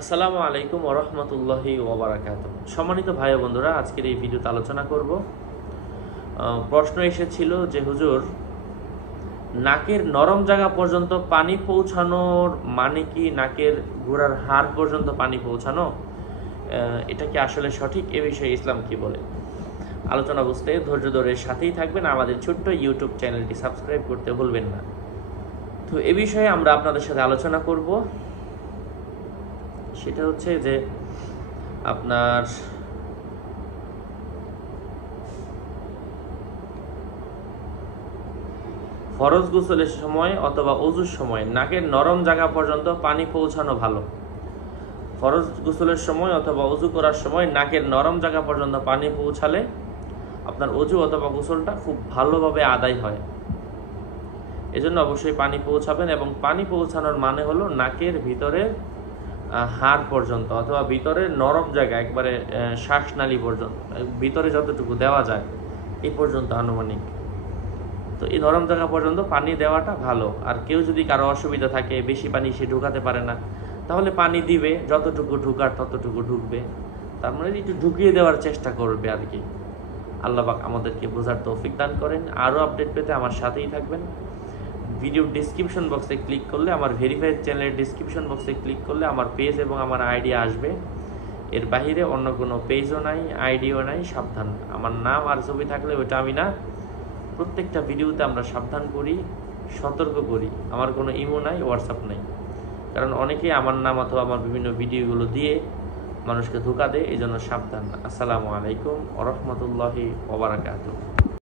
আসসালামু আলাইকুম ওয়া রাহমাতুল্লাহি ওয়া বারাকাতুহু। সম্মানিত ভাই ও বন্ধুরা, আজকের এই ভিডিওতে আলোচনা করব। প্রশ্ন এসেছিল যে হুজুর, নাকের নরম জায়গা পর্যন্ত পানি পৌঁছানোর মানে কি নাকের গোড়ার হাড় পর্যন্ত পানি পৌঁছানো, এটা কি আসলে সঠিক? এ বিষয়ে ইসলাম কি বলে? আলোচনা বুঝতে ধৈর্য ধরে সাথেই থাকবেন। আমাদের ছোট্ট ইউটিউব চ্যানেলটি সাবস্ক্রাইব করতে ভুলবেন না। তো এ বিষয়ে আমরা আপনাদের সাথে আলোচনা করব। সেটা হচ্ছে যে আপনার ফরজ গোসলের সময় অথবা ওযুর সময় নাকের নরম জায়গা পর্যন্ত পানি পৌঁছানো ভালো। ফরজ গোসলের সময় অথবা ওযু করার সময় নাকের নরম জায়গা পর্যন্ত পানি পৌঁছালে আপনার ওযু অথবা গোসলটা খুব ভালোভাবে আদায় হয়। এজন্য অবশ্যই পানি পৌঁছাবেন, এবং পানি পৌঁছানোর মানে হলো নাকের ভিতরে হাড় পর্যন্ত অথবা ভিতরে নরম জায়গা, একবারে শ্বাসনালী পর্যন্ত, ভিতরে যতটুকু দেওয়া যায় এই পর্যন্ত আনুমানিক। তো এই নরম জায়গা পর্যন্ত পানি দেওয়াটা ভালো। আর কেউ যদি কারো অসুবিধা থাকে, বেশি পানি সে ঢুকাতে পারে না, তাহলে পানি দিবে, যতটুকু ঢুকার ততটুকু ঢুকবে, তার মানে একটু ঢুকিয়ে দেওয়ার চেষ্টা করবে আর কি। আল্লাহ পাক আমাদেরকে বোঝার তৌফিক দান করেন। আরও আপডেট পেতে আমার সাথেই থাকবেন। ভিডিও ডিসক্রিপশন বক্সে ক্লিক করলে, আমার ভেরিফাইড চ্যানেলের ডিসক্রিপশন বক্সে ক্লিক করলে আমার পেজ এবং আমার আইডি আসবে। এর বাহিরে অন্য কোনো পেজও নাই, আইডিও নাই। সাবধান, আমার নাম আর ছবি থাকলে ওইটা আমি না। প্রত্যেকটা ভিডিওতে আমরা সাবধান করি, সতর্ক করি। আমার কোনো ইমো নাই, হোয়াটসঅ্যাপ নাই, কারণ অনেকেই আমার নাম অথবা আমার বিভিন্ন ভিডিওগুলো দিয়ে মানুষকে ধোঁকা দেয়। এই জন্য সাবধান। আসসালামু আলাইকুম ওয়া রাহমাতুল্লাহি ওয়া বারাকাতুহু।